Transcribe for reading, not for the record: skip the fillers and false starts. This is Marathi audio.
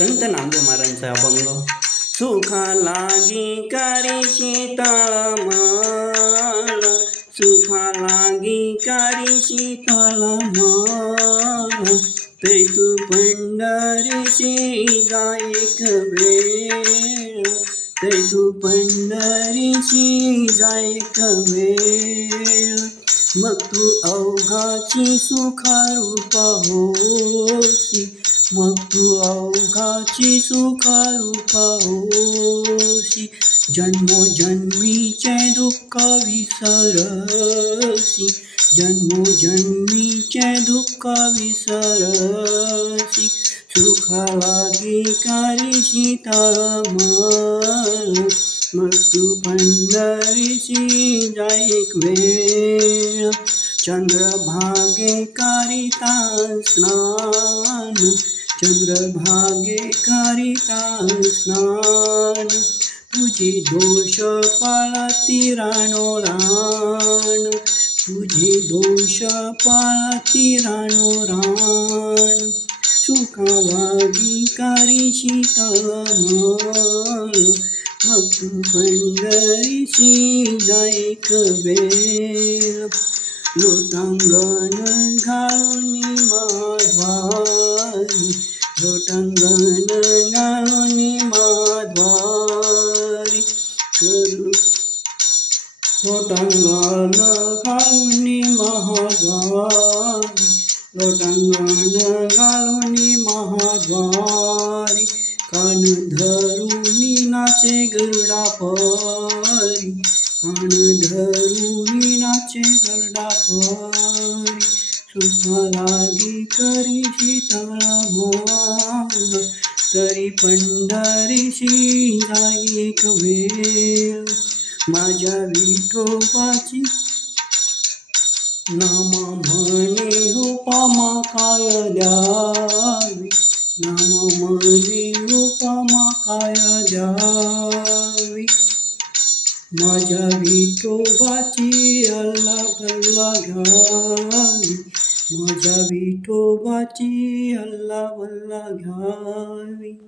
संत नामदेव महाराजांचा अभंग. सुखा लागी कारी शीतळ माळ, सुखा लागी कारी शीतळ माळ, तै तू पंढरीशी जा एक वेळ, तै तू पंढरीशी जा एक वेळ. मग तू अवघाची सुखरूप होसी, मग तू अवघाची सुखरूप होसी. जन्मोजन्मीचे दुःख विसरसी, जन्मोजन्मीचे दुःख विसरसी. सुखा लागी कारी शीतळ माळ, मग तू पंढरीशी जा एक वेळ. चंद्रभागे कारिता स्नान, चंद्रभागे कारिता स्नान, तुझे दोष पाळती रानोरान, तुझे दोष पाळती रानोरान. सुखा लागी कारी शीतळ माळ, मग तू पंढरीशी जा एक वेळ. लोटांगण घालून माधवारी, लोटांगण घालून माधवारी, लोटांगण घालून महाद्वारी, लोटांगण घालून महाद्वारी. कान धरून नाचे गरुडा परी, कान धरून नाचे गरुडा परी. सुखा लागी करी शीतळ माळ, तरी पंढरीशी जा एक वेळ. माझ्या विठोबाची नाम म्हणे उपमा काय द्यावी, नाम म्हणे उपमा काय द्यावी. माझ्या विठोबाची अल्ला बल्ला घ्यावी, माझ्या विठोबाची अल्ला बल्ला घ्यावी.